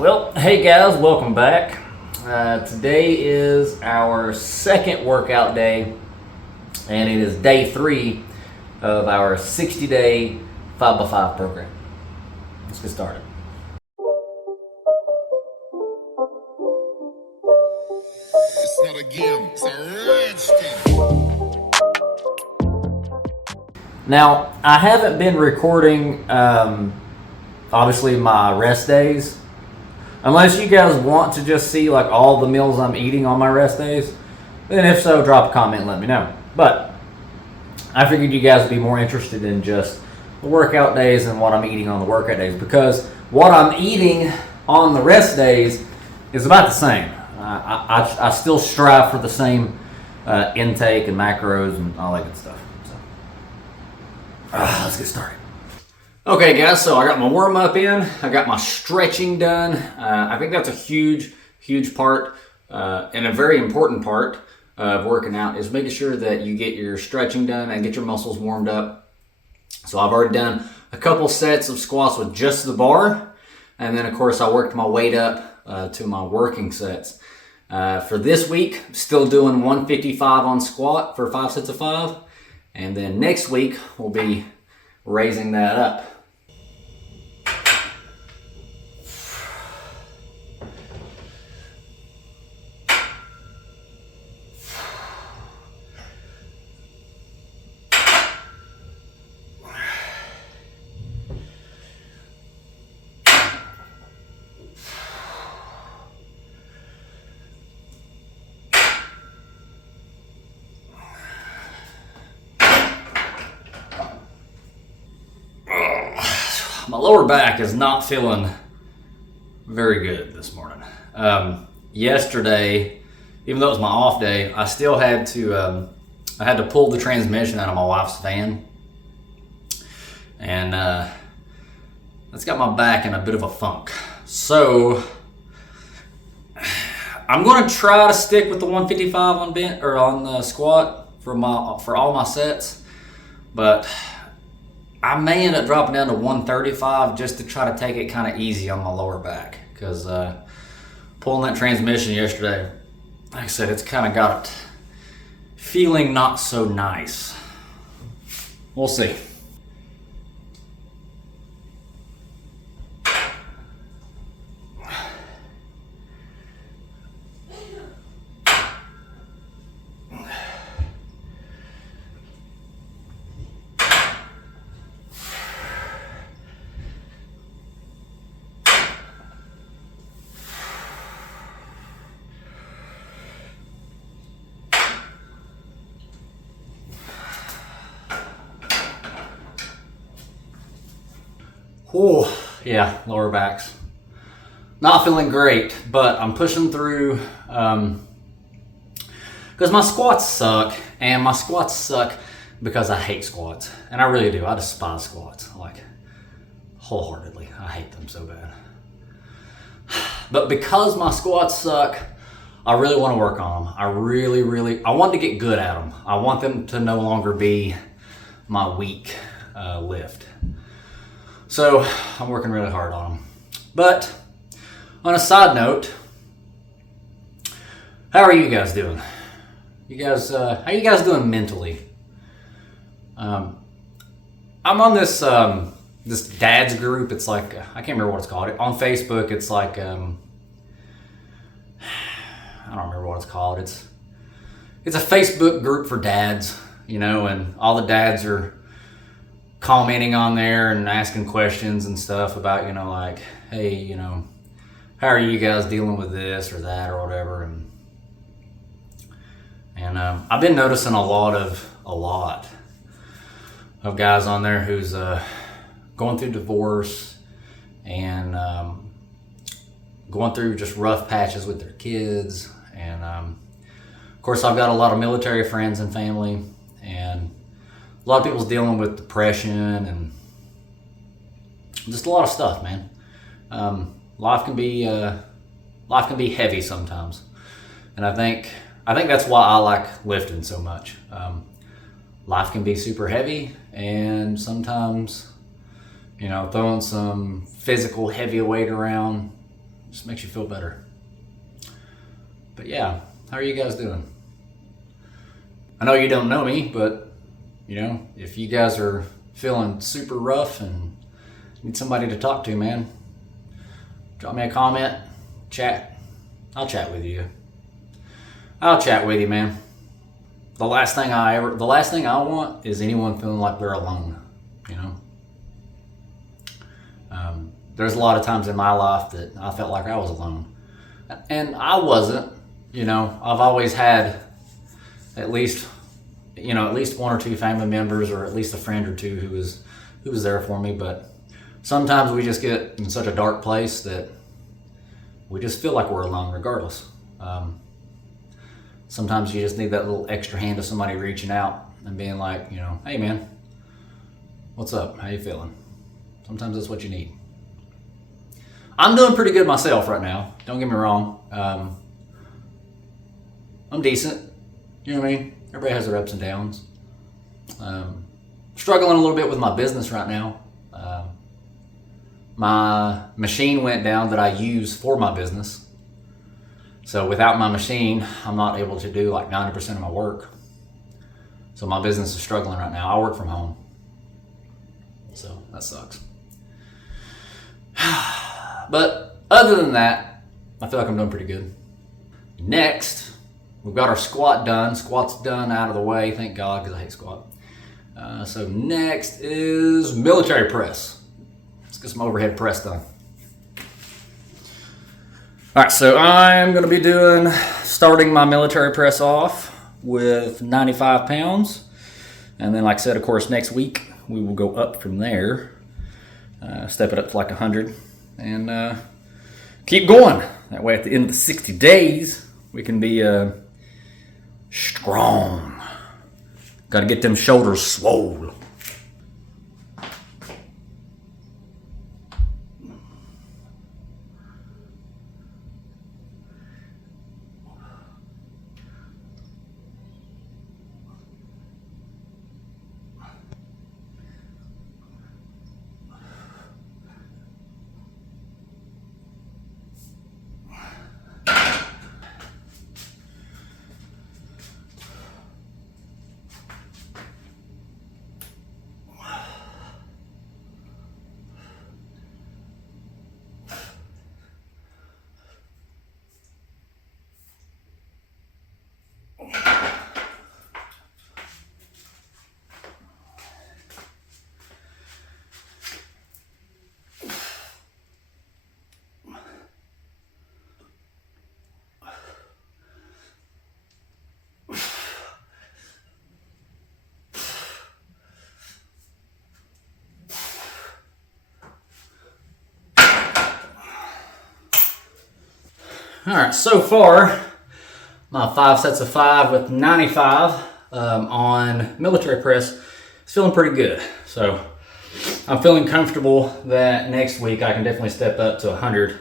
Well, hey guys, welcome back. Today is our second workout day, and it is day 3 of our 60-day 5x5 program. Let's get started. It's not a game, it's a rich thing. Now, I haven't been recording, obviously, my rest days. Unless you guys want to just see like all the meals I'm eating on my rest days, then if so, drop a comment and let me know. But I figured you guys would be more interested in just the workout days and what I'm eating on the workout days, because what I'm eating on the rest days is about the same. I still strive for the same intake and macros and all that good stuff. So, let's get started. Okay guys, so I got my warm up in, I got my stretching done. I think that's a huge part and a very important part of working out, is making sure that you get your stretching done and get your muscles warmed up. So I've already done a couple sets of squats with just the bar, and then of course I worked my weight up to my working sets. For this week, still doing 155 on squat for 5 sets of 5, and then next week we'll be raising that up. My lower back is not feeling very good this morning. Yesterday, even though it was my off day, I still had to pull the transmission out of my wife's van, and that's got my back in a bit of a funk. So I'm going to try to stick with the 155 on bench or on the squat for all my sets, but I may end up dropping down to 135 just to try to take it kind of easy on my lower back, because pulling that transmission yesterday, like I said, it's kind of got it feeling not so nice. We'll see. Oh, yeah, lower backs. Not feeling great, but I'm pushing through because my squats suck, and my squats suck because I hate squats. And I really do. I despise squats, like wholeheartedly. I hate them so bad. But because my squats suck, I really want to work on them. I want to get good at them. I want them to no longer be my weak lift. So I'm working really hard on them. But on a side note, how are you guys doing? You guys, how you guys doing mentally? I'm on this this dads group. It's like I can't remember what it's called. On Facebook, it's like I don't remember what it's called. It's a Facebook group for dads, you know, and all the dads are commenting on there and asking questions and stuff about, you know, like, hey, you know, how are you guys dealing with this or that or whatever, and I've been noticing a lot of guys on there who's going through divorce and going through just rough patches with their kids, and of course I've got a lot of military friends and family, and a lot of people's dealing with depression and just a lot of stuff, man. Life can be heavy sometimes, and I think that's why I like lifting so much. Life can be super heavy, and sometimes, you know, throwing some physical heavy weight around Just makes you feel better. But yeah, how are you guys doing? I know you don't know me, but you know, if you guys are feeling super rough and need somebody to talk to, man, drop me a comment, chat. I'll chat with you. I'll chat with you, man. The last thing I want is anyone feeling like they're alone, you know? There's a lot of times in my life that I felt like I was alone. And I wasn't, you know. I've always had at least one or two family members, or at least a friend or two who was there for me. But sometimes we just get in such a dark place that we just feel like we're alone regardless. Sometimes you just need that little extra hand of somebody reaching out and being like, you know, hey man, what's up? How you feeling? Sometimes that's what you need. I'm doing pretty good myself right now. Don't get me wrong. I'm decent. You know what I mean? Everybody has their ups and downs. Struggling a little bit with my business right now. My machine went down that I use for my business. So without my machine, I'm not able to do like 90% of my work. So my business is struggling right now. I work from home. So that sucks. But other than that, I feel like I'm doing pretty good. Next, we've got our squat done. Squat's done, out of the way, thank God, because I hate squat. So next is military press. Let's get some overhead press done. All right, so I'm going to be starting my military press off with 95 pounds. And then, like I said, of course, next week we will go up from there, step it up to like 100, and keep going. That way at the end of the 60 days, we can be strong. Got to get them shoulders swole. All right, so far, my 5 sets of 5 with 95 on military press is feeling pretty good. So I'm feeling comfortable that next week I can definitely step up to 100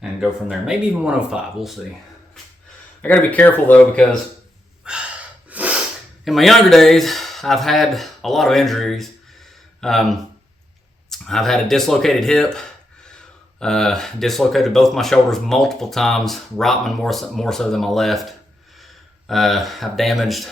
and go from there. Maybe even 105, we'll see. I gotta be careful though, because in my younger days, I've had a lot of injuries. I've had a dislocated hip, dislocated both my shoulders multiple times, right one more so than my left. I've damaged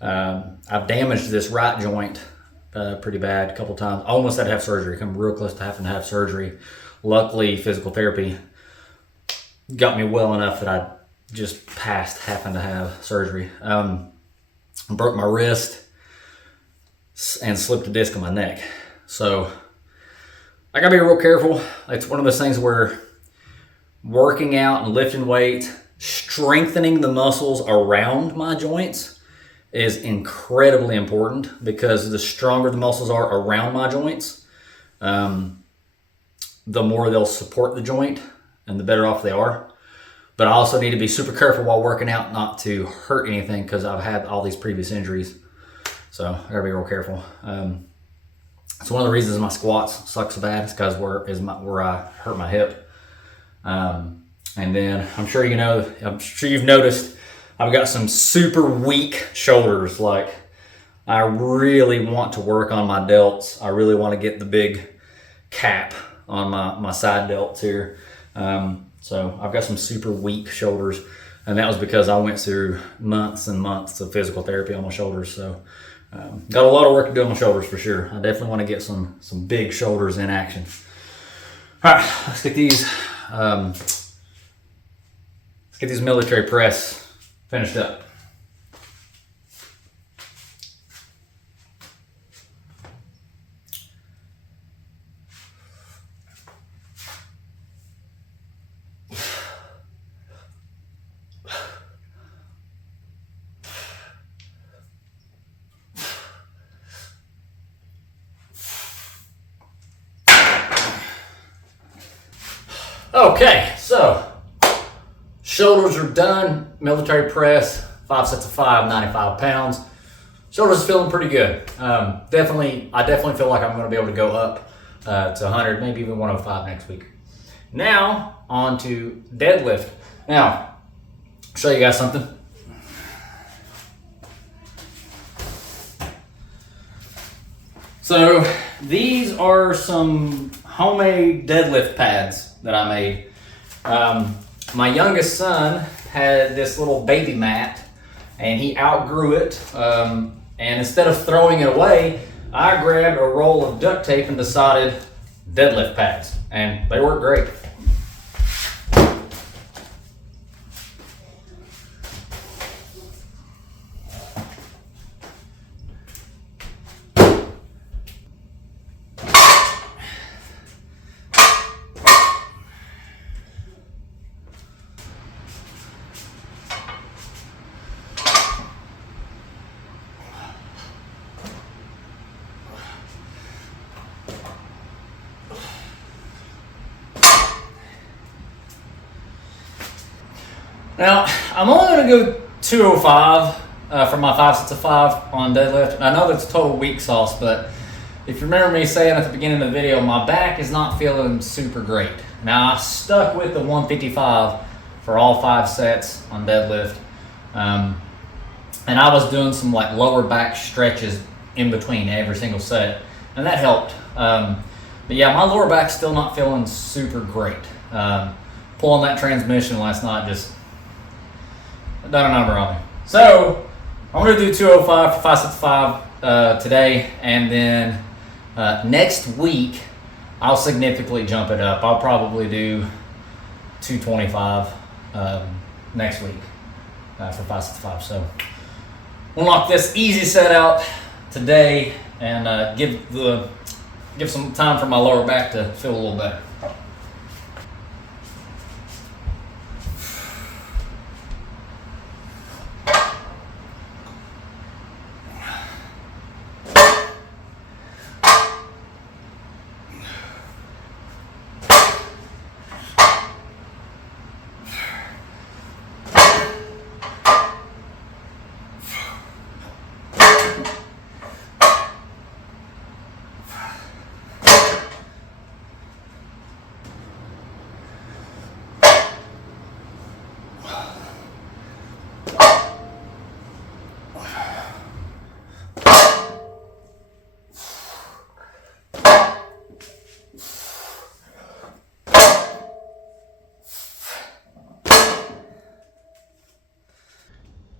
this right joint pretty bad a couple times. Almost had to have surgery. Come real close to having to have surgery. Luckily, physical therapy got me well enough that I just passed having to have surgery. I broke my wrist and slipped a disc in my neck. So I gotta be real careful. It's one of those things where working out and lifting weight, strengthening the muscles around my joints is incredibly important, because the stronger the muscles are around my joints, the more they'll support the joint and the better off they are. But I also need to be super careful while working out not to hurt anything, because I've had all these previous injuries. So I gotta be real careful. It's one of the reasons my squats suck so bad. It's because where I hurt my hip. And then I'm sure you've noticed I've got some super weak shoulders. Like, I really want to work on my delts. I really want to get the big cap on my side delts here. So I've got some super weak shoulders, and that was because I went through months and months of physical therapy on my shoulders. So got a lot of work to do on my shoulders for sure. I definitely want to get some big shoulders in action. All right, let's get these military press finished up. Okay, so shoulders are done. Military press, 5 sets of 5, 95 pounds. Shoulders feeling pretty good. I definitely feel like I'm going to be able to go up to 100, maybe even 105 next week. Now on to deadlift. Now, I'll show you guys something. So these are some homemade deadlift pads that I made. My youngest son had this little baby mat and he outgrew it. And instead of throwing it away, I grabbed a roll of duct tape and decided deadlift pads, and they work great. Now, I'm only going to go 205 for my 5 sets of 5 on deadlift. And I know that's total weak sauce, but if you remember me saying at the beginning of the video, my back is not feeling super great. Now, I stuck with the 155 for all 5 sets on deadlift. And I was doing some like lower back stretches in between every single set, and that helped. But yeah, my lower back's still not feeling super great. Pulling that transmission last night just done a number on me. So I'm going to do 205 for 5 sets of 5 today, and then next week I'll significantly jump it up. I'll probably do 225 next week for 5 sets of 5. So we'll knock this easy set out today and give some time for my lower back to feel a little better.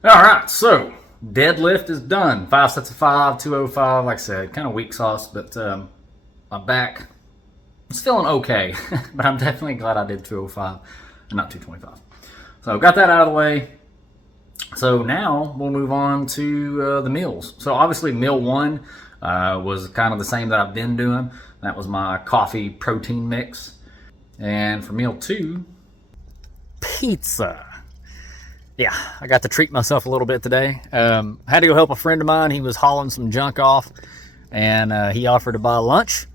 All right, so deadlift is done. 5 sets of 5, 205. Like I said, kind of weak sauce, but my back is feeling okay. But I'm definitely glad I did 205 and not 225. So got that out of the way. So now we'll move on to the meals. So obviously meal 1 was kind of the same that I've been doing. That was my coffee protein mix. And for meal 2, pizza. Yeah, I got to treat myself a little bit today. Had to go help a friend of mine. He was hauling some junk off, and he offered to buy lunch,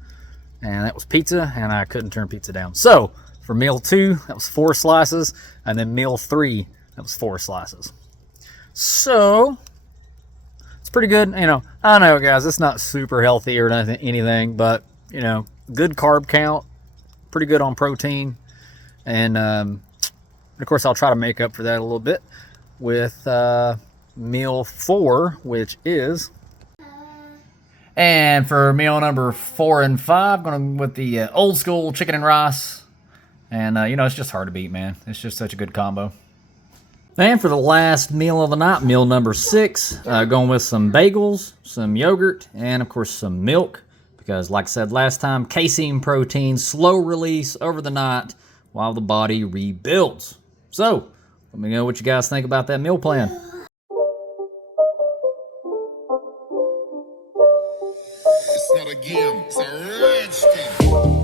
and that was pizza, and I couldn't turn pizza down. So for meal 2, that was 4 slices, and then meal 3, that was 4 slices. So it's pretty good. You know, I know, guys, it's not super healthy or anything, but you know, good carb count, pretty good on protein, and of course, I'll try to make up for that a little bit with meal 4, which is And for meal number 4 and 5, going with the old school chicken and rice. And, you know, it's just hard to beat, man. It's just such a good combo. And for the last meal of the night, meal number 6, going with some bagels, some yogurt, and, of course, some milk. Because, like I said last time, casein protein, slow release over the night while the body rebuilds. So, let me know what you guys think about that meal plan. It's not a game, it's a rich thing.